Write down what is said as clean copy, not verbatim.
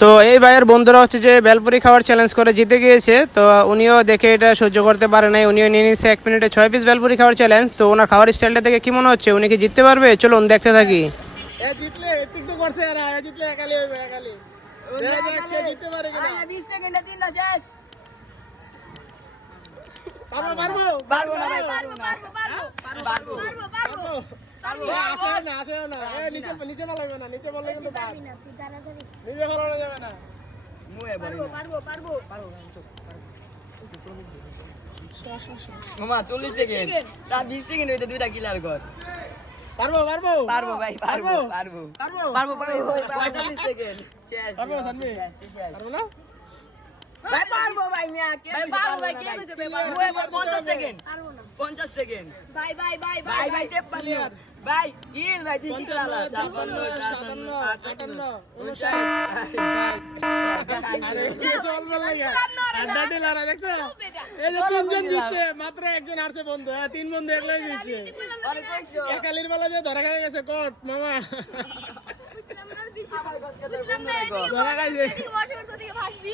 তো এই ভাইয়ের বন্ধুরা হচ্ছে যে বেলপুরি খাওয়ার চ্যালেঞ্জ করে জিতে গিয়েছে। তো উনিও দেখে এটা সহ্য করতে পারে নাই, উনিও নিয়ে নিয়েছে 1 মিনিটে 6 পিস বেলপুরি খাওয়ার চ্যালেঞ্জ। তো ওনার খাওয়ার স্টাইলটা দেখে কি মনে হচ্ছে, উনি কি জিততে পারবে? চলুন দেখতে থাকি। জিতলে ঠিক তো করছে, আর জিতলে একালি হইবে, একালি জিততে পারে কিনা। 20 সেকেন্ডে 3টা শেষ। পারবো পারবো পারবো না ভাই, পারবো পারবো। আসে না, আসে না, নিচে নিচে বলবে না, নিচে বললে কিন্তু বাদ, নিজে ফলানো যাবে না। মামা 40 সেকেন্ড, তা 20 সেকেন্ড হইতে দুইটা কিলার কর। পারবো পারবো পারবো ভাই, পারবো পারবো পারবো পারবো 45 সেকেন্ড শেষ। পারবো সানবি, শেষ। পারবো না ভাই পারবো ভাই, মিয়া কে পারবো ভাই, কে কইতে পারবো? 50 second, 50 second. Bye bye bye ভাই ভাই 53 ভাই, কিল ভাই, তুই কিল আলা 56, 57, 58, 59। আরে চল বল লাগা আড্ডা দিলারা, দেখছো? এই যে তিনজন জিতছে, মাত্র একজন হারছে বন্ধু। হ্যাঁ, তিন বন্ধু একলাই জিতছে। আরে কইছো একালির বেলা যে ধরা খাই গেছে কোট মামা, বুঝলাম না, ধরা খাইছে। এদিকে বসে ওর দিকে ভাসবি।